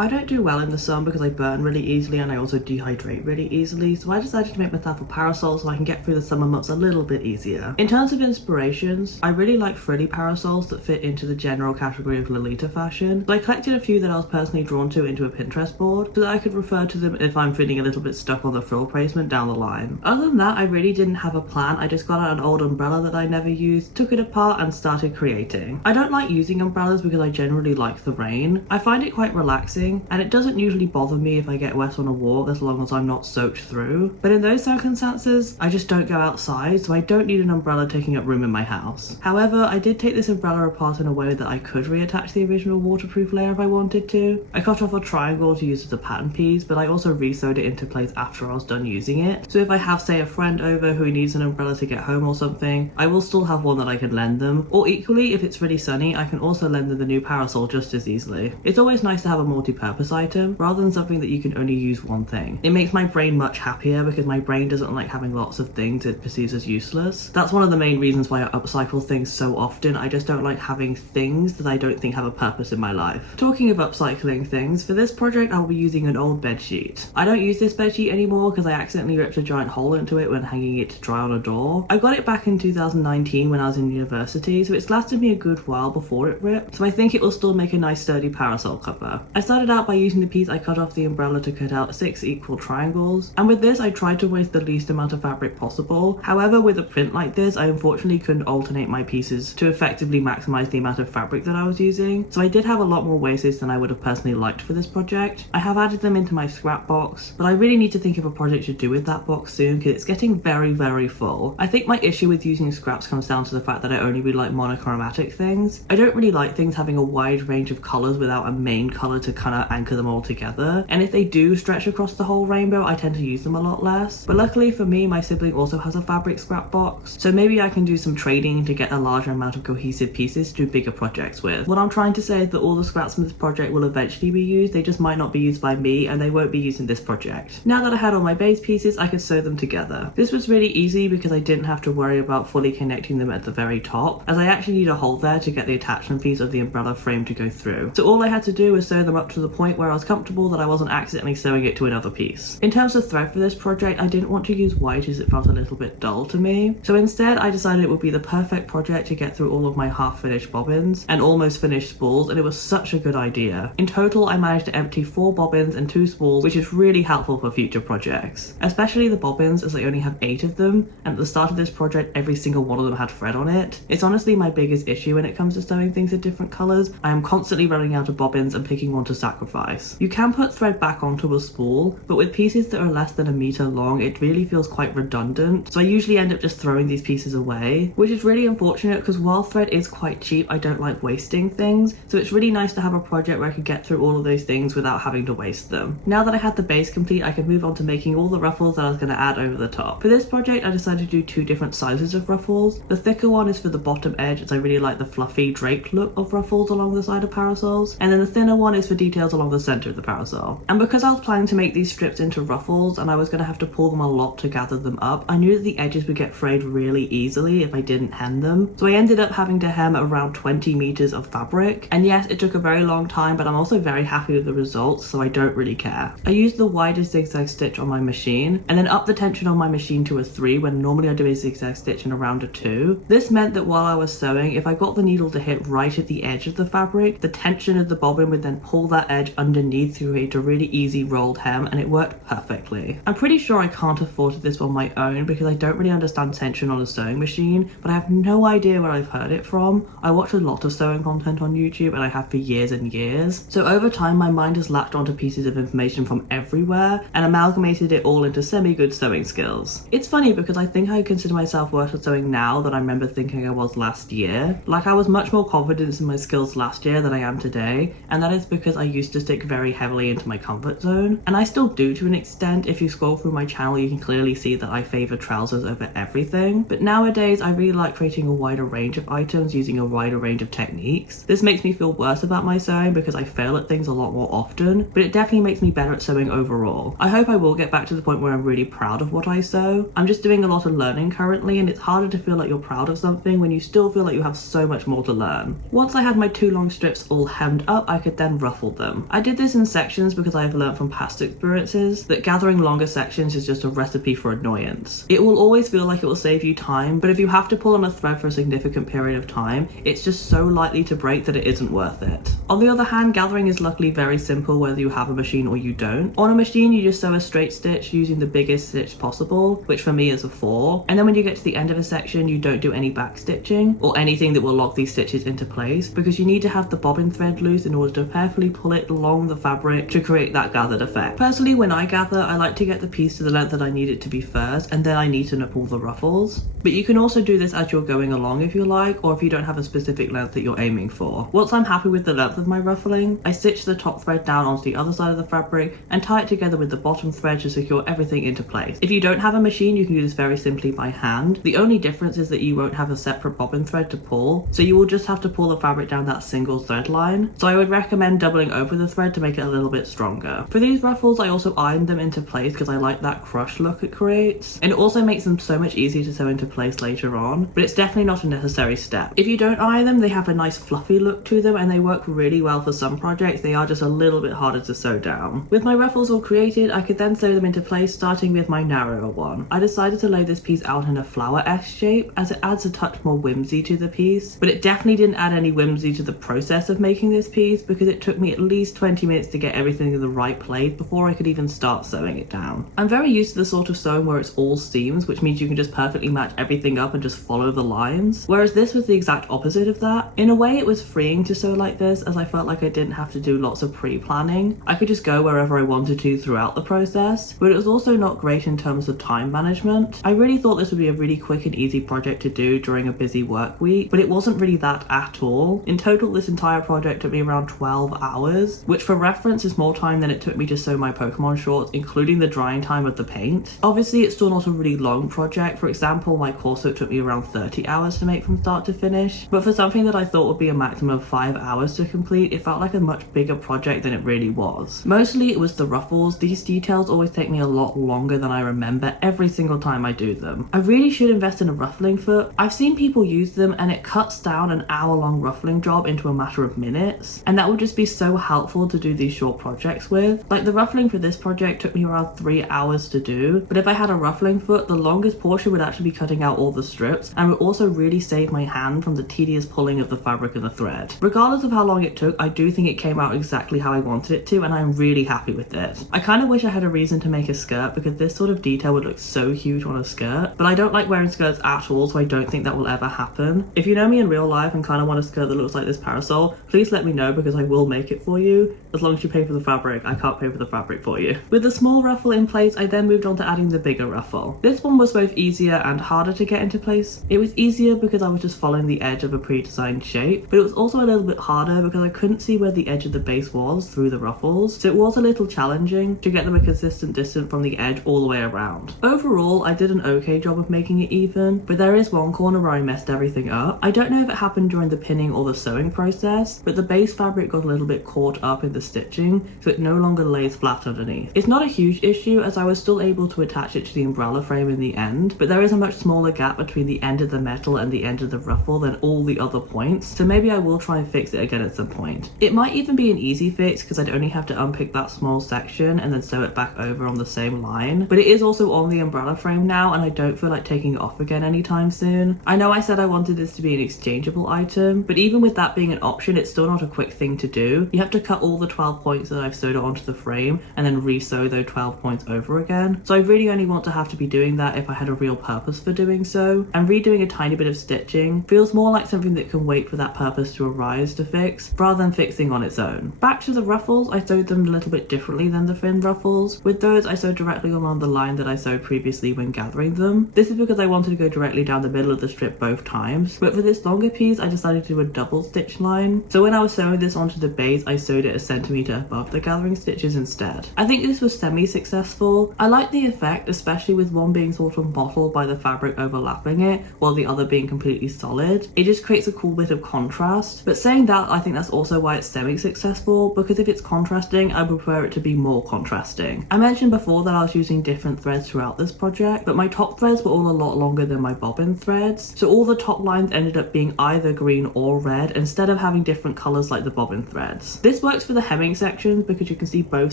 I don't do well in the sun because I burn really easily and I also dehydrate really easily, so I decided to make myself a parasol so I can get through the summer months a little bit easier. In terms of inspirations, I really like frilly parasols that fit into the general category of Lolita fashion, so I collected a few that I was personally drawn to into a Pinterest board so that I could refer to them if I'm feeling a little bit stuck on the frill placement down the line. Other than that, I really didn't have a plan. I just got out an old umbrella that I never used, took it apart and started creating. I don't like using umbrellas because I generally like the rain. I find it quite relaxing and it doesn't usually bother me if I get wet on a walk as long as I'm not soaked through. But in those circumstances, I just don't go outside, so I don't need an umbrella taking up room in my house. However, I did take this umbrella apart in a way that I could reattach the original waterproof layer if I wanted to. I cut off a triangle to use as a pattern piece, but I also re-sewed it into place after I was done using it. So if I have, say, a friend over who needs an umbrella to get home or something, I will still have one that I can lend them. Or equally, if it's really sunny, I can also lend them the new parasol just as easily. It's always nice to have a multi-purpose item rather than something that you can only use one thing. It makes my brain much happier because my brain doesn't like having lots of things it perceives as useless. That's one of the main reasons why I upcycle things so often. I just don't like having things that I don't think have a purpose in my life. Talking of upcycling things, for this project I'll be using an old bedsheet. I don't use this bedsheet anymore because I accidentally ripped a giant hole into it when hanging it to dry on a door. I got it back in 2019 when I was in university, so it's lasted me a good while before it ripped, so I think it will still make a nice sturdy parasol cover. I started out by using the piece I cut off the umbrella to cut out 6 equal triangles, and with this I tried to waste the least amount of fabric possible. However, with a print like this, I unfortunately couldn't alternate my pieces to effectively maximize the amount of fabric that I was using, so I did have a lot more wastage than I would have personally liked for this project. I have added them into my scrap box, but I really need to think of a project to do with that box soon because it's getting very full. I think my issue with using scraps comes down to the fact that I only really like monochromatic things. I don't really like things having a wide range of colors without a main color to kind of anchor them all together, and if they do stretch across the whole rainbow, I tend to use them a lot less. But luckily for me, my sibling also has a fabric scrap box, so maybe I can do some trading to get a larger amount of cohesive pieces to do bigger projects with. What I'm trying to say is that all the scraps from this project will eventually be used, they just might not be used by me and they won't be used in this project. Now that I had all my base pieces, I could sew them together. This was really easy because I didn't have to worry about fully connecting them at the very top, as I actually need a hole there to get the attachment piece of the umbrella frame to go through. So all I had to do was sew them up to the point where I was comfortable that I wasn't accidentally sewing it to another piece. In terms of thread for this project, I didn't want to use white as it felt a little bit dull to me, so instead I decided it would be the perfect project to get through all of my half-finished bobbins and almost finished spools, and it was such a good idea. In total, I managed to empty 4 bobbins and 2 spools, which is really helpful for future projects, especially the bobbins as I only have 8 of them, and at the start of this project every single one of them had thread on it. It's honestly my biggest issue when it comes to sewing things in different colours. I am constantly running out of bobbins and picking one to sacrifice. You can put thread back onto a spool, but with pieces that are less than a meter long, it really feels quite redundant, so I usually end up just throwing these pieces away, which is really unfortunate because while thread is quite cheap, I don't like wasting things, so it's really nice to have a project where I could get through all of those things without having to waste them. Now that I had the base complete, I could move on to making all the ruffles that I was going to add over the top. For this project, I decided to do 2 different sizes of ruffles. The thicker one is for the bottom edge, as I really like the fluffy draped look of ruffles along the side of parasols, and then the thinner one is for details along the center of the parasol. And because I was planning to make these strips into ruffles and I was going to have to pull them a lot to gather them up, I knew that the edges would get frayed really easily if I didn't hem them, so I ended up having to hem around 20 meters of fabric. And yes, it took a very long time, but I'm also very happy with the results, so I don't really care. I used the widest zigzag stitch on my machine and then upped the tension on my machine to a 3 when normally I do a zigzag stitch in around a 2. This meant that while I was sewing, if I got the needle to hit right at the edge of the fabric, the tension of the bobbin would then pull that edge underneath to create a really easy rolled hem, and it worked perfectly. I'm pretty sure I can't afford this on my own because I don't really understand tension on a sewing machine, but I have no idea where I've heard it from. I watch a lot of sewing content on YouTube and I have for years and years, so over time my mind has latched onto pieces of information from everywhere and amalgamated it all into semi-good sewing skills. It's funny because I think I consider myself worse at sewing now than I remember thinking I was last year. Like, I was much more confident in my skills last year than I am today, and that is because I used to stick very heavily into my comfort zone, and I still do to an extent. If you scroll through my channel, you can clearly see that I favor trousers over everything, but nowadays I really like creating a wider range of items using a wider range of techniques. This makes me feel worse about my sewing because I fail at things a lot more often, but it definitely makes me better at sewing overall. I hope I will get back to the point where I'm really proud of what I sew. I'm just doing a lot of learning currently, and it's harder to feel like you're proud of something when you still feel like you have so much more to learn. Once I had my 2 long strips all hemmed up, I could then ruffle them. them. I did this in sections because I have learned from past experiences that gathering longer sections is just a recipe for annoyance. It will always feel like it will save you time, but if you have to pull on a thread for a significant period of time, it's just so likely to break that it isn't worth it. On the other hand, gathering is luckily very simple whether you have a machine or you don't. On a machine, you just sew a straight stitch using the biggest stitch possible, which for me is a 4. And then when you get to the end of a section, you don't do any back stitching or anything that will lock these stitches into place, because you need to have the bobbin thread loose in order to carefully pull it along the fabric to create that gathered effect. Personally, when I gather, I like to get the piece to the length that I need it to be first, and then I neaten up all the ruffles. But you can also do this as you're going along if you like, or if you don't have a specific length that you're aiming for. Once I'm happy with the length of my ruffling, I stitch the top thread down onto the other side of the fabric and tie it together with the bottom thread to secure everything into place. If you don't have a machine, you can do this very simply by hand. The only difference is that you won't have a separate bobbin thread to pull, so you will just have to pull the fabric down that single thread line. So I would recommend doubling over the thread to make it a little bit stronger. For these ruffles, I also ironed them into place because I like that crush look it creates, and it also makes them so much easier to sew into place later on, but it's definitely not a necessary step. If you don't iron them, they have a nice fluffy look to them and they work really well for some projects. They are just a little bit harder to sew down. With my ruffles all created, I could then sew them into place, starting with my narrower one. I decided to lay this piece out in a flower S shape as it adds a touch more whimsy to the piece, but it definitely didn't add any whimsy to the process of making this piece because it took me at least 20 minutes to get everything in the right place before I could even start sewing it down. I'm very used to the sort of sewing where it's all seams, which means you can just perfectly match everything up and just follow the lines, whereas this was the exact opposite of that. In a way, it was freeing to sew like this as I felt like I didn't have to do lots of pre-planning. I could just go wherever I wanted to throughout the process, but it was also not great in terms of time management. I really thought this would be a really quick and easy project to do during a busy work week, but it wasn't really that at all. In total, this entire project took me around 12 hours, which for reference is more time than it took me to sew my Pokemon shorts, including the drying time of the paint. Obviously, it's still not a really long project. For example, my corset took me around 30 hours to make from start to finish, but for something that I thought would be a maximum of 5 hours to complete, it felt like a much bigger project than it really was. Mostly it was the ruffles. These details always take me a lot longer than I remember every single time I do them. I really should invest in a ruffling foot. I've seen people use them and it cuts down an hour-long ruffling job into a matter of minutes, and that would just be so helpful to do these short projects with. Like the ruffling for this project took me around 3 hours to do, but if I had a ruffling foot, the longest portion would actually be cutting out all the strips and would also really save my hand from the tedious pulling of the fabric and the thread. Regardless of how long it took, I do think it came out exactly how I wanted it to, and I'm really happy with it. I kind of wish I had a reason to make a skirt because this sort of detail would look so huge on a skirt, but I don't like wearing skirts at all, so I don't think that will ever happen. If you know me in real life and kind of want a skirt that looks like this parasol, please let me know because I will make it for you. As long as you pay for the fabric, I can't pay for the fabric for you. With the small ruffle in place, I then moved on to adding the bigger ruffle. This one was both easier and harder to get into place. It was easier because I was just following the edge of a pre-designed shape, but it was also a little bit harder because I couldn't see where the edge of the base was through the ruffles, so it was a little challenging to get them a consistent distance from the edge all the way around. Overall, I did an okay job of making it even, but there is one corner where I messed everything up. I don't know if it happened during the pinning or the sewing process, but the base fabric got a little bit caught up in the stitching, so it no longer lays flat underneath. It's not a huge issue as I was still able to attach it to the umbrella frame in the end, but there is a much smaller gap between the end of the metal and the end of the ruffle than all the other points, so maybe I will try and fix it again at some point. It might even be an easy fix because I'd only have to unpick that small section and then sew it back over on the same line, but it is also on the umbrella frame now and I don't feel like taking it off again anytime soon. I know I said I wanted this to be an exchangeable item, but even with that being an option, it's still not a quick thing to do. You have to cut all the 12 points that I've sewed onto the frame and then re-sew those 12 points over again, so I really only want to have to be doing that if I had a real purpose for doing so, and redoing a tiny bit of stitching feels more like something that can wait for that purpose to arise to fix rather than fixing on its own. Back to the ruffles, I sewed them a little bit differently than the fin ruffles. With those, I sewed directly along the line that I sewed previously when gathering them. This is because I wanted to go directly down the middle of the strip both times, but for this longer piece I decided to do a double stitch line, so when I was sewing this onto the base I sewed it a centimetre above the gathering stitches instead. I think this was semi-successful. I like the effect, especially with one being sort of mottled by the fabric fabric overlapping it while the other being completely solid. It just creates a cool bit of contrast. But saying that, I think that's also why it's semi-successful, because if it's contrasting, I prefer it to be more contrasting. I mentioned before that I was using different threads throughout this project, but my top threads were all a lot longer than my bobbin threads. So all the top lines ended up being either green or red instead of having different colors like the bobbin threads. This works for the hemming sections because you can see both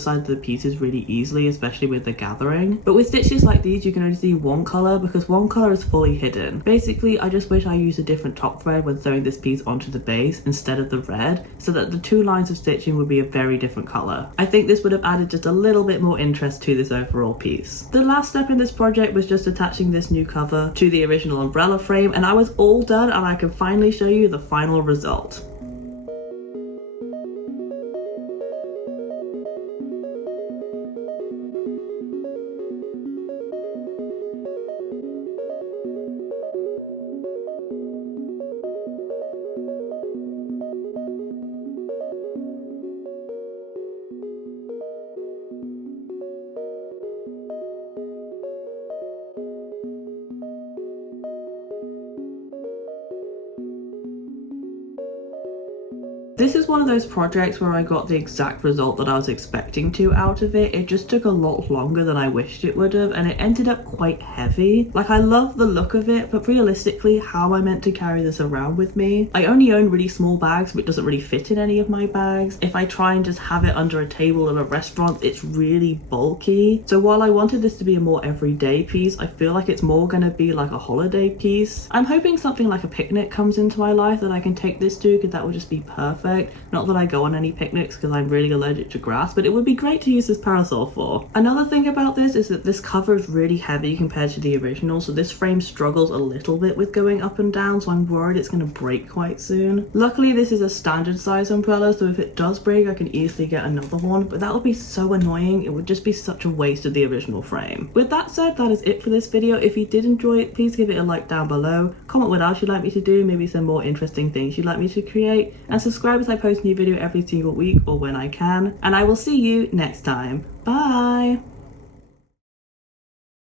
sides of the pieces really easily, especially with the gathering. But with stitches like these, you can only see one color because one color is fully hidden. Basically, I just wish I used a different top thread when sewing this piece onto the base instead of the red, so that the two lines of stitching would be a very different color. I think this would have added just a little bit more interest to this overall piece. The last step in this project was just attaching this new cover to the original umbrella frame, and I was all done and I can finally show you the final result. This is one of those projects where I got the exact result that I was expecting to out of it. It just took a lot longer than I wished it would have, and it ended up quite heavy. Like, I love the look of it, but realistically, how am I meant to carry this around with me? I only own really small bags, which doesn't really fit in any of my bags. If I try and just have it under a table at a restaurant, it's really bulky. So while I wanted this to be a more everyday piece, I feel like it's more gonna be like a holiday piece. I'm hoping something like a picnic comes into my life that I can take this to, because that would just be perfect. Not that I go on any picnics because I'm really allergic to grass, but it would be great to use this parasol for. Another thing about this is that this cover is really heavy compared to the original, so this frame struggles a little bit with going up and down, so I'm worried it's going to break quite soon. Luckily, this is a standard size umbrella, so if it does break, I can easily get another one, but that would be so annoying. It would just be such a waste of the original frame. With that said, that is it for this video. If you did enjoy it, please give it a like down below, comment what else you'd like me to do, maybe some more interesting things you'd like me to create, and subscribe as I post a new video every single week or when I can, and I will see you next time. Bye!